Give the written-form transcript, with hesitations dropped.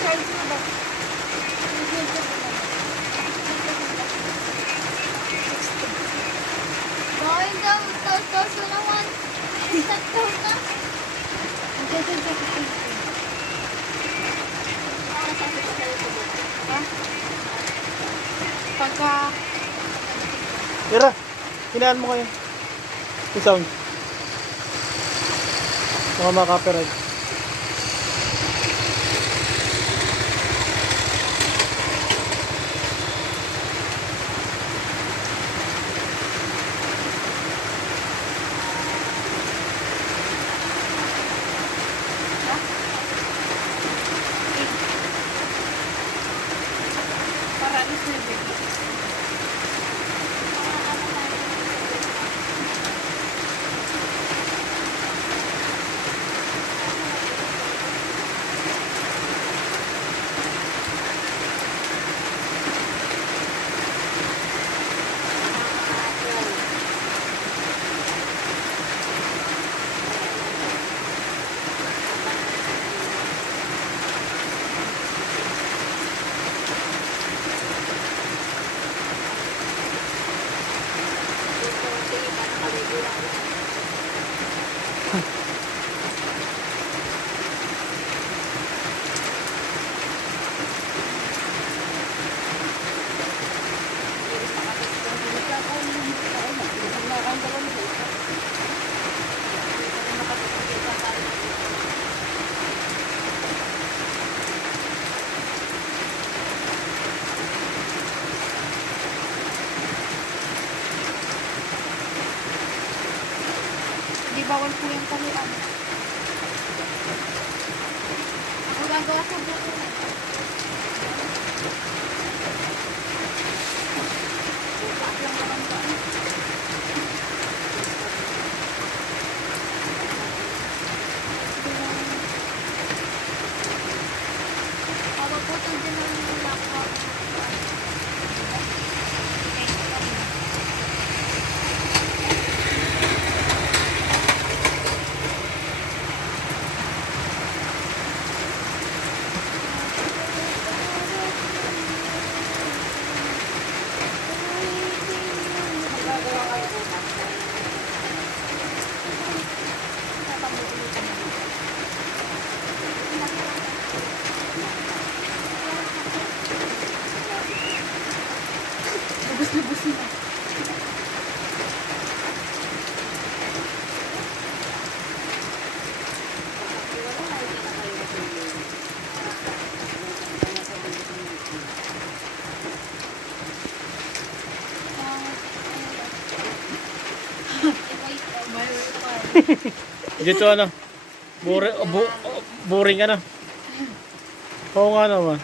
size mo ba? Going daw, tapos mo naman. Sakto ka. Pagka... Tira, hinaan mo kayo. Yung sound. Baka maka-copyright. Para alis na yun. Di bawal po yung talian. Ako gagawa sa buko. Bukas lang naman ba? Ako po, din ang laptop. Gagawa kayo bukas. Lubos-lubos na. Dito ano? Boring ano? Oo nga naman.